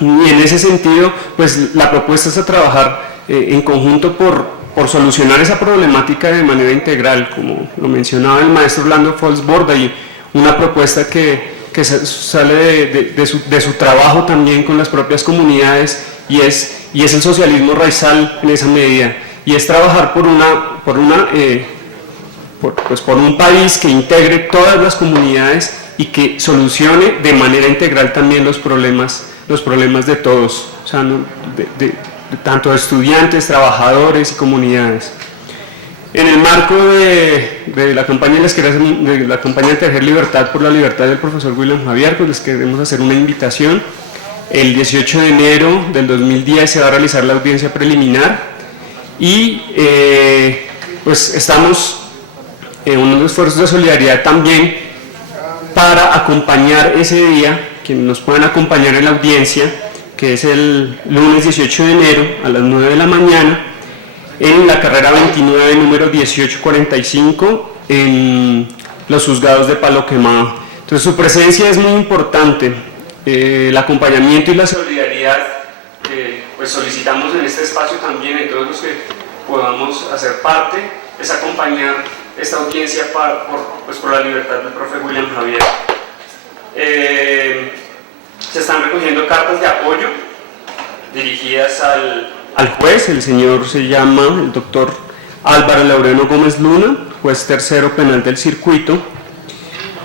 Y en ese sentido, pues la propuesta es a trabajar en conjunto por solucionar esa problemática de manera integral, como lo mencionaba el maestro Orlando Falsborda, y una propuesta que sale de su trabajo también con las propias comunidades, y es el socialismo raizal en esa medida, y es trabajar por un país que integre todas las comunidades y que solucione de manera integral también los problemas de todos, o sea, tanto de estudiantes, trabajadores y comunidades. En el marco de la campaña de Tejer Libertad por la Libertad del profesor William Javier, pues les queremos hacer una invitación. El 18 de enero del 2010 se va a realizar la audiencia preliminar y pues estamos en unos esfuerzos de solidaridad también para acompañar ese día, quienes nos puedan acompañar en la audiencia, que es el lunes 18 de enero a las 9 de la mañana, en la carrera 29, número 1845, en los juzgados de Palo Quemado. Entonces su presencia es muy importante, el acompañamiento y la solidaridad que pues solicitamos en este espacio también, en todos los que podamos hacer parte, es acompañar esta audiencia por la libertad del profe William Javier. Se están recogiendo cartas de apoyo dirigidas al juez. El señor se llama el doctor Álvaro Laureno Gómez Luna, juez tercero penal del circuito,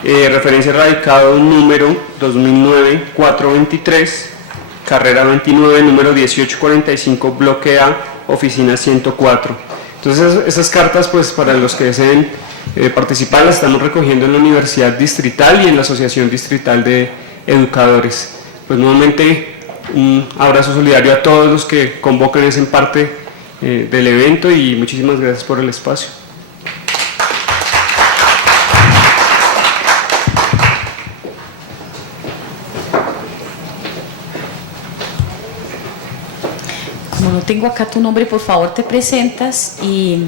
referencia radicado número 2009-423, carrera 29, número 1845, bloque A, oficina 104. Entonces esas cartas, pues para los que deseen participar, las estamos recogiendo en la Universidad Distrital y en la Asociación Distrital de Educadores. Pues nuevamente un abrazo solidario a todos los que convocan en parte del evento y muchísimas gracias por el espacio. Como no tengo acá tu nombre, por favor te presentas y...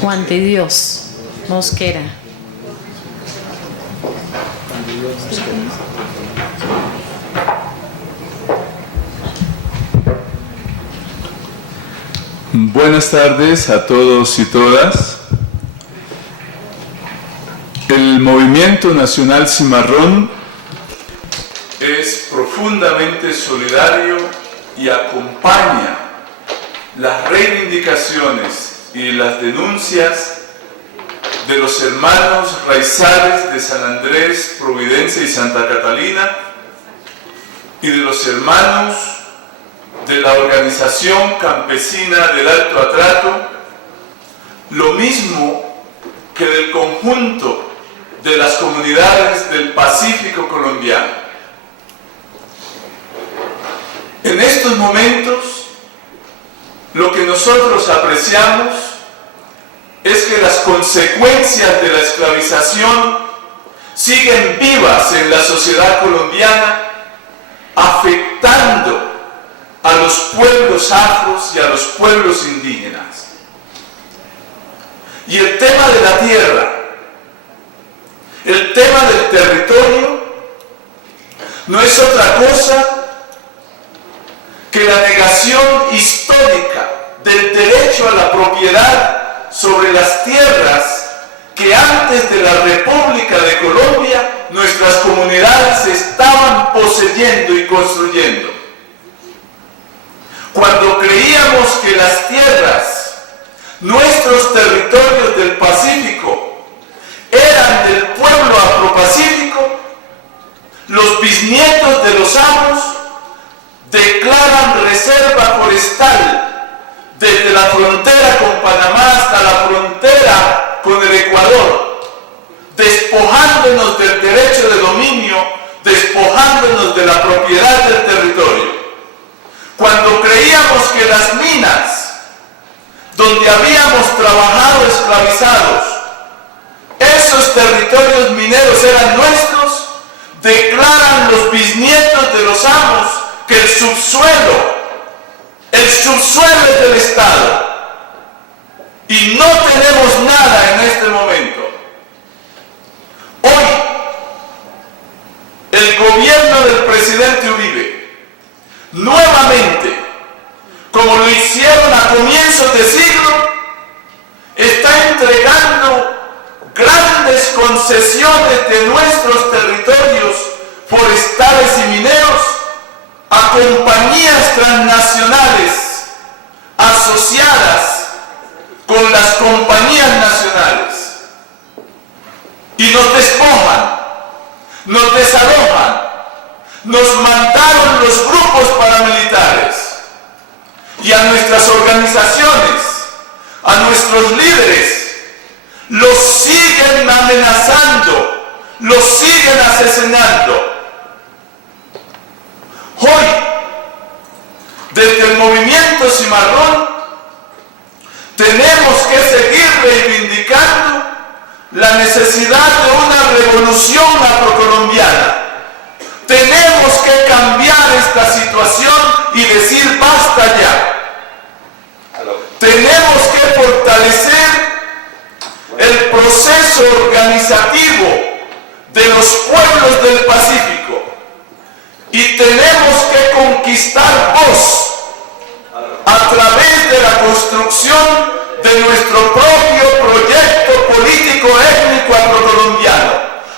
Juan de Dios Mosquera. Buenas tardes a todos y todas. El Movimiento Nacional Cimarrón es profundamente solidario y acompaña las reivindicaciones y las denuncias de los hermanos raizales de San Andrés, Providencia y Santa Catalina y de los hermanos de la Organización Campesina del Alto Atrato, lo mismo que del conjunto de las comunidades del Pacífico colombiano. En estos momentos, lo que nosotros apreciamos es que las consecuencias de la esclavización siguen vivas en la sociedad colombiana, afectando a los pueblos afros y a los pueblos indígenas. Y el tema de la tierra, el tema del territorio, no es otra cosa que la negación histórica del derecho a la propiedad sobre las tierras que antes de la República de Colombia nuestras comunidades estaban poseyendo y construyendo. Cuando creíamos que las tierras, nuestros territorios del Pacífico, eran del pueblo afropacífico, los bisnietos de los amos declaran reserva forestal desde la frontera con Panamá hasta la frontera con el Ecuador, despojándonos del derecho de dominio, despojándonos de la propiedad del territorio. Cuando creíamos que las minas, donde habíamos trabajado esclavizados, esos territorios mineros eran nuestros, declaran los bisnietos de los amos que el subsuelo es del Estado. Y no tenemos nada en este momento. Hoy, el gobierno del presidente Uribe hasta comienzos de siglo está entregando grandes concesiones de nuestros territorios forestales y mineros a compañías transnacionales asociadas con las compañías nacionales. Y nos despojan, nos desalojan, nos mandaron los grupos paramilitares y a nuestras organizaciones, a nuestros líderes, los siguen amenazando, los siguen asesinando. Hoy, desde el movimiento Cimarrón, tenemos que seguir reivindicando la necesidad de una revolución afrocolombiana. Tenemos que cambiar esta situación y decir basta ya. Tenemos que fortalecer el proceso organizativo de los pueblos del Pacífico y tenemos que conquistar voz a través de la construcción de nuestro propio proyecto político étnico afrocolombiano.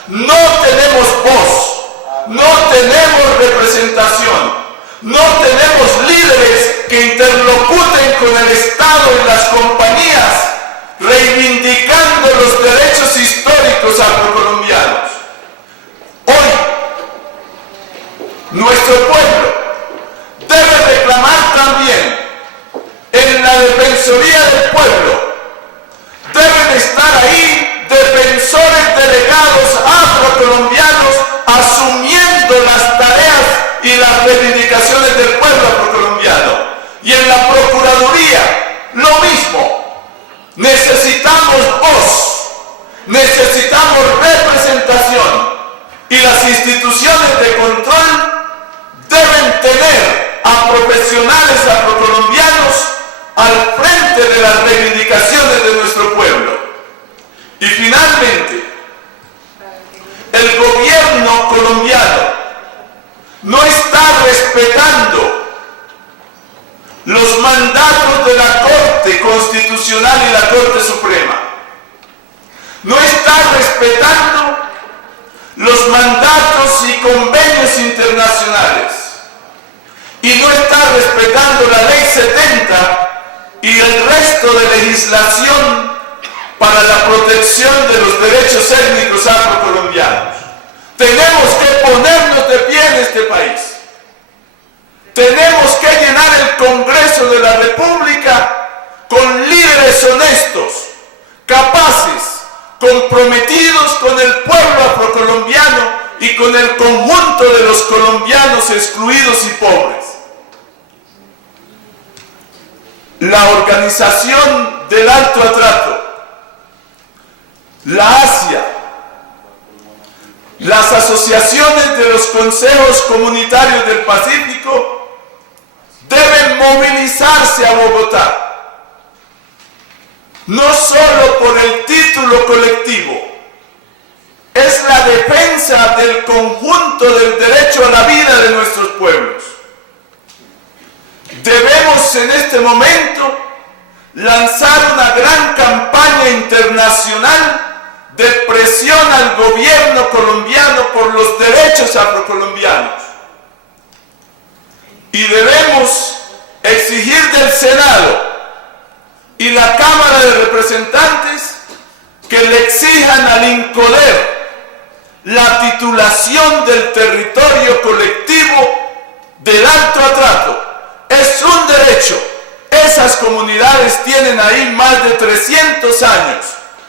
No tenemos voz, no tenemos representación, no tenemos líderes que interlocuten con el Estado en las compañías reivindicando los derechos históricos afrocolombianos. Hoy, nuestro pueblo debe reclamar también en la Defensoría del Pueblo. Deben estar ahí defensores delegados afrocolombianos asumiendo las tareas y las reivindicaciones del pueblo afrocolombiano. Y en la Procuraduría, lo mismo. Necesitamos voz, necesitamos representación y las instituciones de control deben tener a profesionales afrocolombianos al frente de las reivindicaciones de nuestro pueblo. Y finalmente, el gobierno colombiano no está respetando los mandatos de la Corte Constitucional y la Corte Suprema. No está respetando los mandatos y convenios internacionales. Y no está respetando la Ley 70 y el resto de legislación para la protección de los derechos étnicos afrocolombianos. Tenemos que ponernos de pie en este país. Tenemos que llenar el Congreso de la República con líderes honestos, capaces, comprometidos con el pueblo afrocolombiano y con el conjunto de los colombianos excluidos y pobres. La Organización del Alto Atrato, la ASIA, las asociaciones de los consejos comunitarios del Pacífico deben movilizarse a Bogotá, no solo por el título colectivo, es la defensa del conjunto del derecho a la vida de nuestros pueblos. Debemos en este momento lanzar una gran campaña internacional de presión al gobierno colombiano por los derechos afrocolombianos. Y debemos exigir del Senado y la Cámara de Representantes que le exijan al INCODER la titulación del territorio colectivo del Alto Atrato. Es un derecho. Esas comunidades tienen ahí más de 300 años,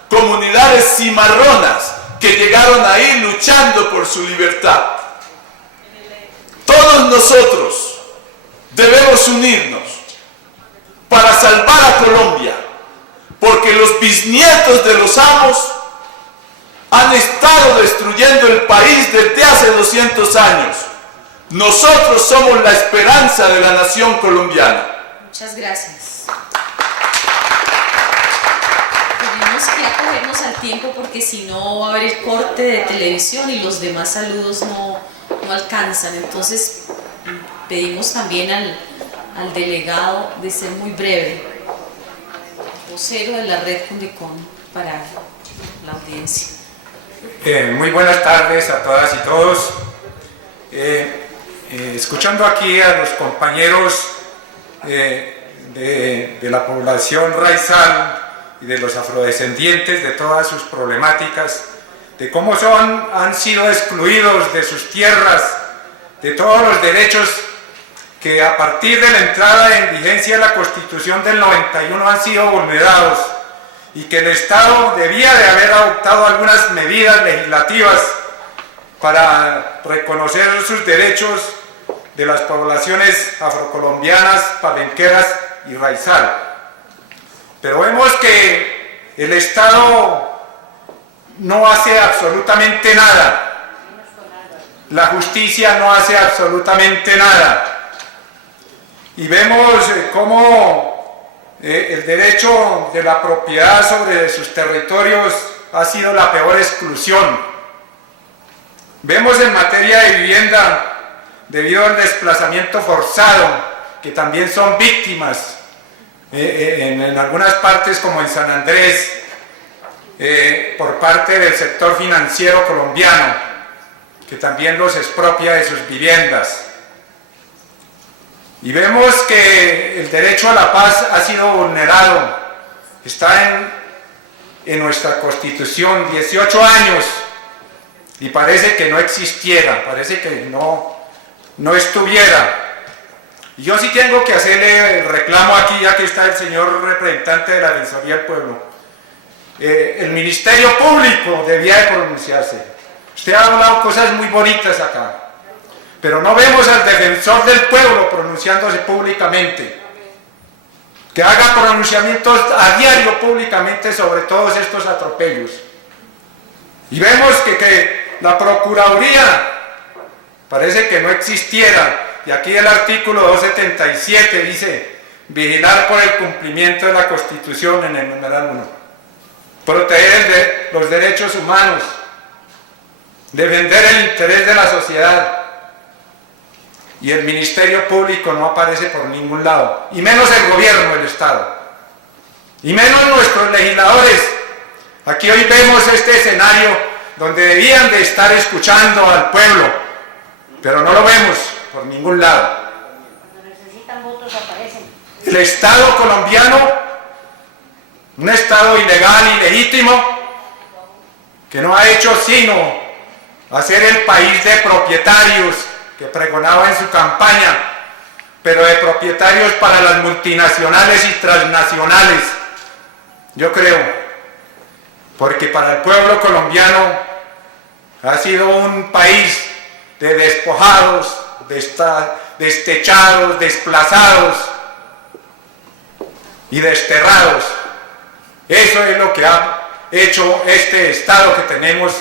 comunidades cimarronas que llegaron ahí luchando por su libertad. Todos nosotros debemos unirnos para salvar a Colombia, porque los bisnietos de los amos han estado destruyendo el país desde hace 200 años. Nosotros somos la esperanza de la nación colombiana. Muchas gracias. Tenemos que acogernos al tiempo porque si no va a haber el corte de televisión y los demás saludos no alcanzan. Entonces pedimos también al delegado de ser muy breve, vocero de la red Fundecon para la audiencia. Muy buenas tardes a todas y todos. Escuchando aquí a los compañeros de la población raizal y de los afrodescendientes, de todas sus problemáticas, de cómo han sido excluidos de sus tierras, de todos los derechos que a partir de la entrada en vigencia de la Constitución del 91 han sido vulnerados, y que el Estado debía de haber adoptado algunas medidas legislativas para reconocer sus derechos de las poblaciones afrocolombianas, palenqueras y raizal. Pero vemos que el Estado no hace absolutamente nada, la justicia no hace absolutamente nada, y vemos cómo el derecho de la propiedad sobre sus territorios ha sido la peor exclusión. Vemos en materia de vivienda, debido al desplazamiento forzado, que también son víctimas en algunas partes, como en San Andrés, por parte del sector financiero colombiano, que también los expropia de sus viviendas. Y vemos que el derecho a la paz ha sido vulnerado, está en nuestra Constitución, 18 años, y parece que no existiera, parece que no estuviera. Y yo sí tengo que hacerle el reclamo aquí, ya que está el señor representante de la Defensoría del Pueblo. El Ministerio Público debía de pronunciarse. Usted ha hablado cosas muy bonitas acá, pero no vemos al defensor del pueblo pronunciándose públicamente, que haga pronunciamientos a diario públicamente sobre todos estos atropellos. Y vemos que la Procuraduría parece que no existiera, y aquí el artículo 277 dice: vigilar por el cumplimiento de la Constitución, en el numeral 1, proteger los derechos humanos, defender el interés de la sociedad. Y el Ministerio Público no aparece por ningún lado, y menos el gobierno del Estado, y menos nuestros legisladores. Aquí hoy vemos este escenario donde debían de estar escuchando al pueblo, pero no lo vemos por ningún lado. Cuando necesitan votos aparecen. El Estado colombiano, un Estado ilegal, ilegítimo, que no ha hecho sino hacer el país de propietarios, que pregonaba en su campaña, pero de propietarios para las multinacionales y transnacionales, yo creo, porque para el pueblo colombiano ha sido un país de despojados, destechados, desplazados y desterrados. Eso es lo que ha hecho este Estado que tenemos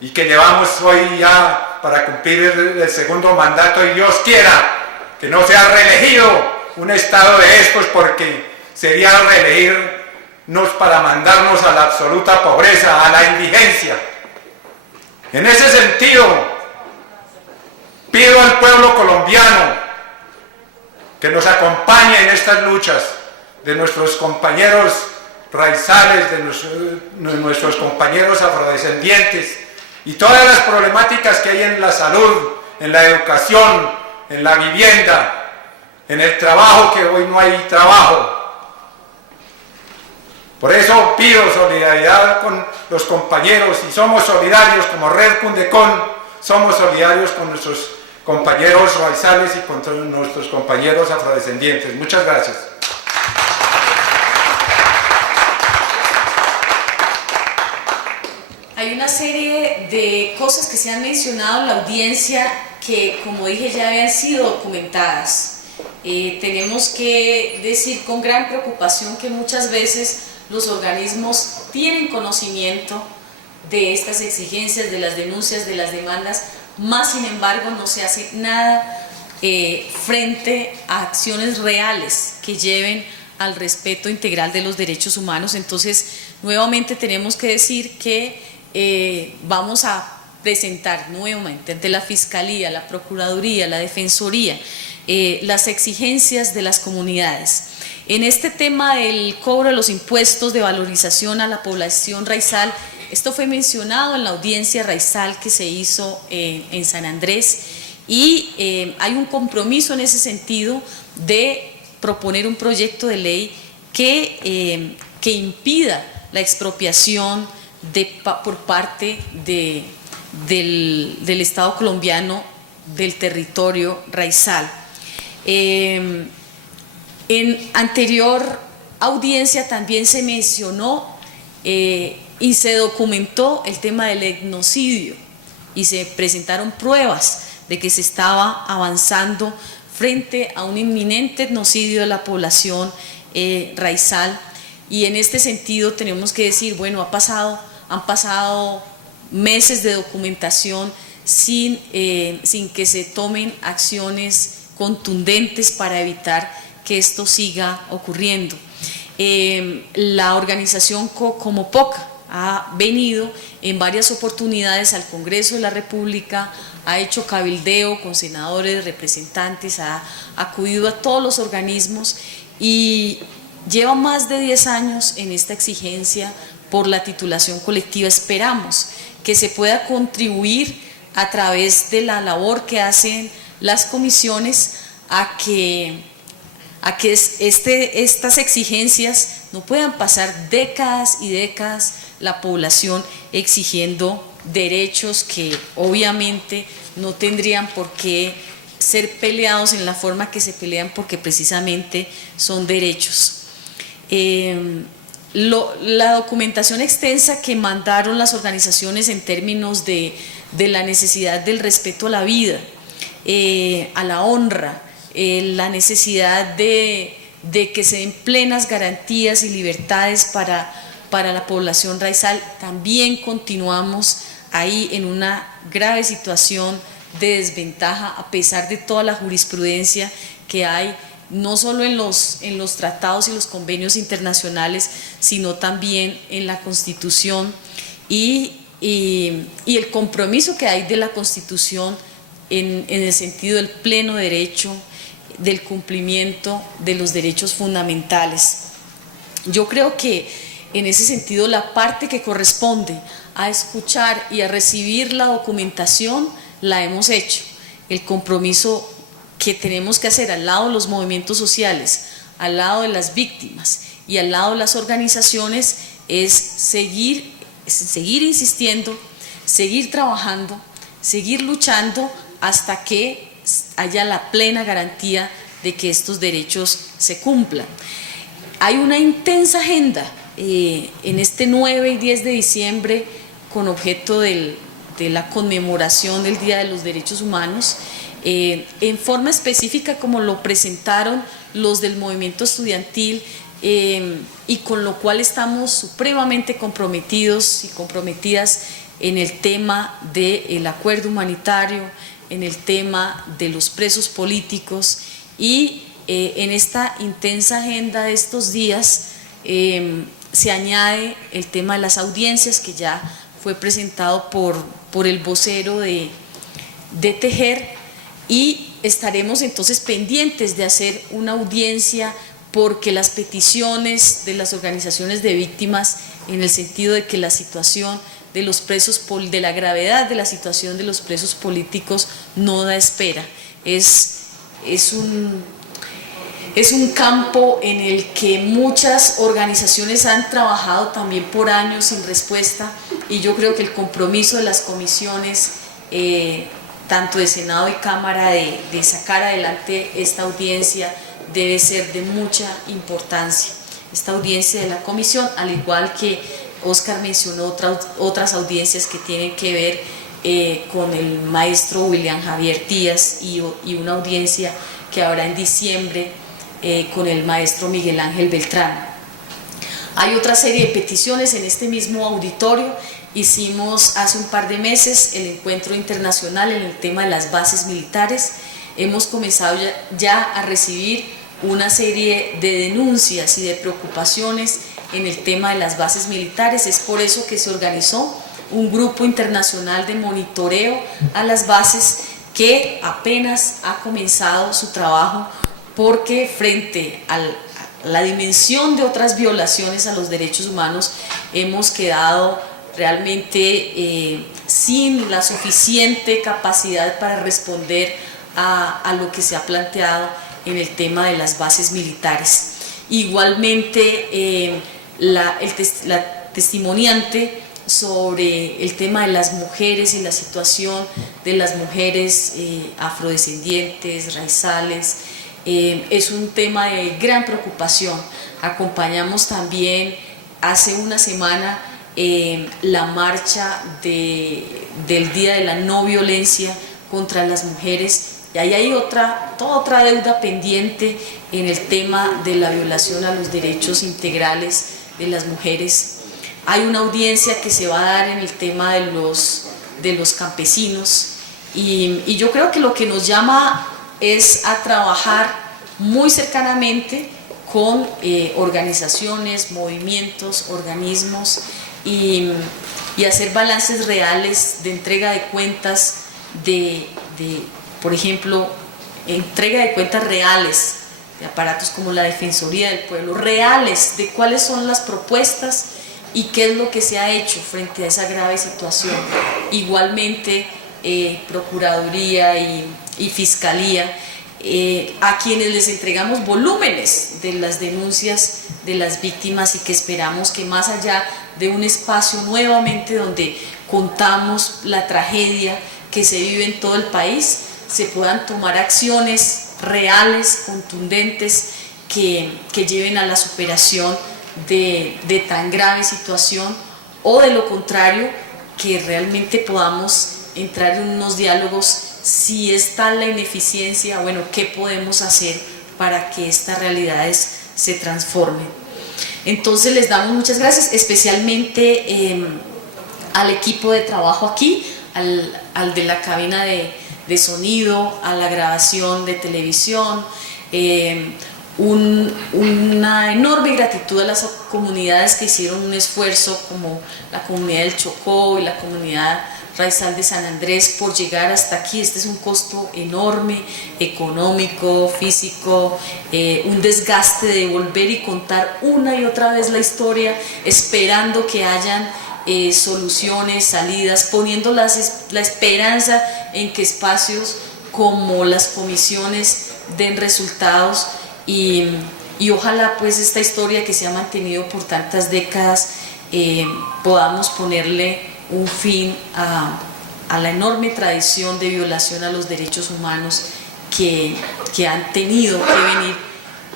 y que llevamos hoy ya para cumplir el segundo mandato, y Dios quiera que no sea reelegido un Estado de estos, porque sería reelegirnos para mandarnos a la absoluta pobreza, a la indigencia. En ese sentido, pido al pueblo colombiano que nos acompañe en estas luchas, de nuestros compañeros raizales, de nuestros compañeros afrodescendientes, y todas las problemáticas que hay en la salud, en la educación, en la vivienda, en el trabajo, que hoy no hay trabajo. Por eso pido solidaridad con los compañeros, y somos solidarios como Red Fundecon, somos solidarios con nuestros compañeros raizales y con nuestros compañeros afrodescendientes. Muchas gracias. Hay una serie de cosas que se han mencionado en la audiencia que, como dije, ya habían sido documentadas. Tenemos que decir con gran preocupación que muchas veces los organismos tienen conocimiento de estas exigencias, de las denuncias, de las demandas, más sin embargo no se hace nada frente a acciones reales que lleven al respeto integral de los derechos humanos. Entonces, nuevamente tenemos que decir que vamos a presentar nuevamente ante la Fiscalía, la Procuraduría, la Defensoría las exigencias de las comunidades. En este tema del cobro de los impuestos de valorización a la población raizal, esto fue mencionado en la audiencia raizal que se hizo en San Andrés, y hay un compromiso en ese sentido de proponer un proyecto de ley que impida la expropiación por parte del Estado colombiano del territorio raizal. En anterior audiencia también se mencionó y se documentó el tema del etnocidio, y se presentaron pruebas de que se estaba avanzando frente a un inminente etnocidio de la población raizal. Y en este sentido tenemos que decir, bueno, han pasado meses de documentación sin que se tomen acciones contundentes para evitar que esto siga ocurriendo. La organización como POCA ha venido en varias oportunidades al Congreso de la República, ha hecho cabildeo con senadores, representantes, ha acudido a todos los organismos y lleva más de 10 años en esta exigencia por la titulación colectiva. Esperamos que se pueda contribuir a través de la labor que hacen las comisiones a que estas exigencias no puedan pasar décadas y décadas la población exigiendo derechos que obviamente no tendrían por qué ser peleados en la forma que se pelean, porque precisamente son derechos. La documentación extensa que mandaron las organizaciones en términos de la necesidad del respeto a la vida, a la honra, la necesidad de que se den plenas garantías y libertades para la población raizal, también continuamos ahí en una grave situación de desventaja, a pesar de toda la jurisprudencia que hay, no solo en los tratados y los convenios internacionales, sino también en la Constitución y el compromiso que hay de la Constitución en el sentido del pleno derecho, del cumplimiento de los derechos fundamentales. Yo creo que en ese sentido la parte que corresponde a escuchar y a recibir la documentación la hemos hecho. El compromiso que tenemos que hacer al lado de los movimientos sociales, al lado de las víctimas y al lado de las organizaciones es seguir insistiendo, seguir trabajando, seguir luchando hasta que haya la plena garantía de que estos derechos se cumplan. Hay una intensa agenda en este 9 y 10 de diciembre con objeto de la conmemoración del Día de los Derechos Humanos, en forma específica como lo presentaron los del movimiento estudiantil, y con lo cual estamos supremamente comprometidos y comprometidas en el tema del acuerdo humanitario, en el tema de los presos políticos y en esta intensa agenda de estos días se añade el tema de las audiencias, que ya fue presentado por el vocero de Tejer, y estaremos entonces pendientes de hacer una audiencia porque las peticiones de las organizaciones de víctimas, en el sentido de que la situación de los presos, de la gravedad de la situación de los presos políticos no da espera. Es un campo en el que muchas organizaciones han trabajado también por años sin respuesta, y yo creo que el compromiso de las comisiones, tanto de Senado y Cámara, de sacar adelante esta audiencia debe ser de mucha importancia. Esta audiencia de la comisión, al igual que Oscar mencionó otras audiencias que tienen que ver con el maestro William Javier Díaz y una audiencia que habrá en diciembre con el maestro Miguel Ángel Beltrán. Hay otra serie de peticiones en este mismo auditorio. Hicimos hace un par de meses el encuentro internacional en el tema de las bases militares. Hemos comenzado ya a recibir una serie de denuncias y de preocupaciones en el tema de las bases militares. Es por eso que se organizó un grupo internacional de monitoreo a las bases que apenas ha comenzado su trabajo, porque frente a la dimensión de otras violaciones a los derechos humanos hemos quedado realmente sin la suficiente capacidad para responder a lo que se ha planteado en el tema de las bases militares. Igualmente, la testimoniante sobre el tema de las mujeres y la situación de las mujeres afrodescendientes, raizales, es un tema de gran preocupación. Acompañamos también hace una semana la marcha del Día de la No Violencia contra las Mujeres, y ahí hay toda otra deuda pendiente en el tema de la violación a los derechos integrales de las mujeres. Hay una audiencia que se va a dar en el tema de los campesinos, y yo creo que lo que nos llama es a trabajar muy cercanamente con organizaciones, movimientos, organismos, y hacer balances reales de entrega de cuentas por ejemplo, entrega de cuentas reales de aparatos como la Defensoría del Pueblo, reales de cuáles son las propuestas y qué es lo que se ha hecho frente a esa grave situación. Igualmente, Procuraduría y Fiscalía, a quienes les entregamos volúmenes de las denuncias de las víctimas, y que esperamos que más allá de un espacio nuevamente donde contamos la tragedia que se vive en todo el país, se puedan tomar acciones reales, contundentes, que lleven a la superación de tan grave situación, o de lo contrario, que realmente podamos entrar en unos diálogos. Si está la ineficiencia, bueno, ¿qué podemos hacer para que estas realidades se transformen? Entonces les damos muchas gracias, especialmente al equipo de trabajo aquí, al de la cabina de sonido, a la grabación de televisión, una enorme gratitud a las comunidades que hicieron un esfuerzo, como la comunidad del Chocó y la comunidad raizal de San Andrés, por llegar hasta aquí. Este es un costo enorme, económico, físico, un desgaste de volver y contar una y otra vez la historia, esperando que hayan soluciones, salidas, poniendo la esperanza en que espacios como las comisiones den resultados, y ojalá pues esta historia que se ha mantenido por tantas décadas podamos ponerle un fin a la enorme tradición de violación a los derechos humanos que han tenido que venir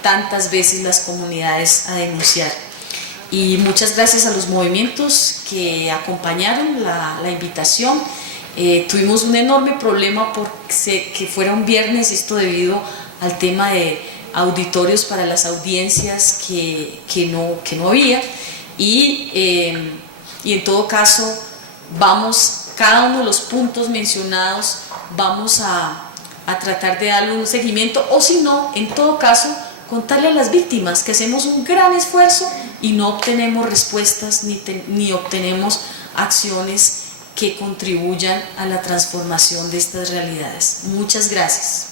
tantas veces las comunidades a denunciar. Y muchas gracias a los movimientos que acompañaron la invitación. Tuvimos un enorme problema porque que fuera un viernes, esto debido al tema de auditorios para las audiencias que no había, y en todo caso cada uno de los puntos mencionados vamos a tratar de darle un seguimiento, o si no, en todo caso, contarle a las víctimas que hacemos un gran esfuerzo y no obtenemos respuestas ni obtenemos acciones que contribuyan a la transformación de estas realidades. Muchas gracias.